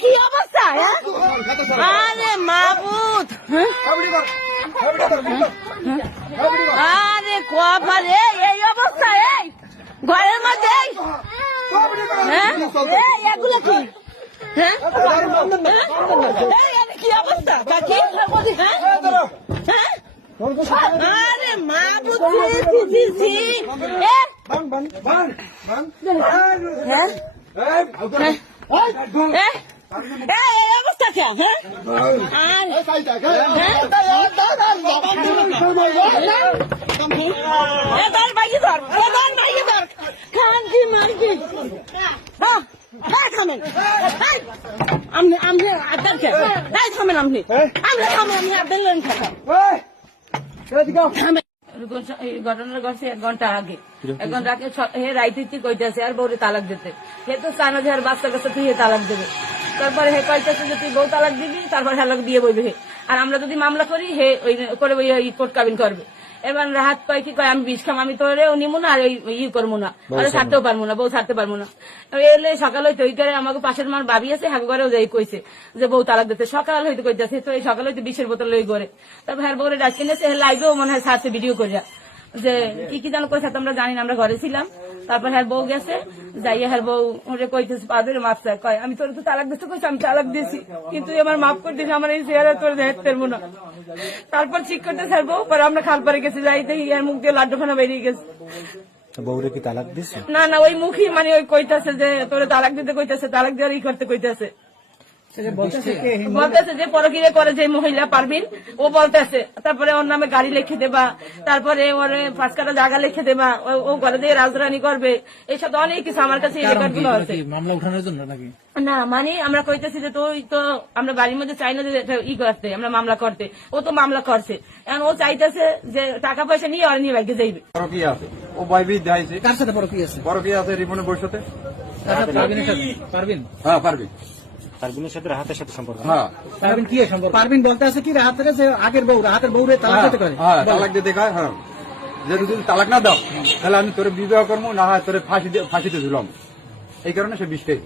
কি অবস্থা? আরে মাবুদ, আরে কপালে এই অবস্থা, এই ঘরের মধ্যে এগুলো কি? কি অবস্থা কাকি? আরে মাবুদ, অবস্থা কে? ঘটনা ঘটছে 1 ঘন্টা আগে। 1 ঘন্টা আগে রাইতে কইতেছে আর বউরে তালাক দিতে। হে তো চানো যে আর বাচ্চা কাছে তুই তালাক দেবে। তারপরে হে কইতেছে যে তুই বউ তালাক দিবি, তারপর হেলাক দিয়ে বইবে হে। আর আমরা যদি মামলা করি হে ওই করে কোর্ট কাবিন করবে। এবার রাহাত কয় কি কয় আমি বিষ খাম, আমি তোরেও নিবো না আর ই করবো না, আরে ছাড়তেও পারবো না, বউ ছাড়তে পারবো না। এলে সকাল হইতে ওই করে আমাকে পাশের মার ভাবি আছে হাগু ঘরেও যাই কইছে যে বউ তালাক দিতে। সকাল হইতে কইতেছে তো এই সকাল হইতে 20-এর বোতল লই করে। তারপর হ্যার বউরে ডাক কিনেছে, লাইভেও মনে হয় সারছে ভিডিও করিয়া যে কি যেন কইছে তোমরা জানি না, আমরা ঘরে ছিলাম। তারপর হ্যার বউ গেছে, যাইয়া হ্যার বউ ওরে কইতেছে পাবের মাপ চায়, কয় আমি তোর তো তালাক দিতে কইছি, আমি তালাক দিয়েছি কিন্তু আমার মাফ করে দিয়েছি, আমার এই চেহারা তোর দেখতে পারবো না। তারপর ঠিক করতে হ্যার বউ পরে আমরা খাল পারে গেছি, যাইতে ইয়ার মুখ দিয়ে লাড্ডুখানা বেরিয়ে গেছে। বউরে কি তালাক দিছে? না না, ওই মুখই মানে ওই কইতাছে যে তোরে তালাক দিতে কইতাছে, তালাক দেওয়ার ই করতে কইতাছে। বলতেছে যে পরকিয়া করে যে মহিলা পারবিন ও বলতেছে, তারপরে ওর নামে গাড়ি লিখে দেবা, তারপরে ওর 5 কাঠা জায়গা লিখে দেবা, ও ঘরে দিয়ে রাজধানী করবে, এইসব অনেক কিছু আমার কাছে এই রেকর্ড গুলো আছে। মামলা উঠানোর জন্য নাকি? না মানে আমরা কইতেছি যে তুই তো আমরা বাড়ির মধ্যে চাই না যে ই করতে, আমরা মামলা করতে, ও তো মামলা করছে। এখন ও চাইতেছে যে টাকা পয়সা নিয়ে আর নিয়ে বাইকে যাইবে। পরকিয়া আছে, ও বাইবি দেখাইছে। কার সাথে পরকিয়া আছে? পরকিয়া আছে রিপনের বউর সাথে। পারবিন? হ্যাঁ পারবি। পারবিনের সাথে রাহাতের সাথে সম্পর্ক? হ্যাঁ। পারবিন কি সম্পর্ক? পারবিন বলতে আছে কি রাহাতের যে আগের বউ, রাহাতের বউরে তালাক দিতে করে? হ্যাঁ তালাক দিতে কয়। হ্যাঁ, যদি তুমি তালাক না দাও তাহলে আমি তোরে বিবাহ করবো, না হয় তোরে ফাঁসিতে ঝুলাম। এই কারণে সে 20 টাকা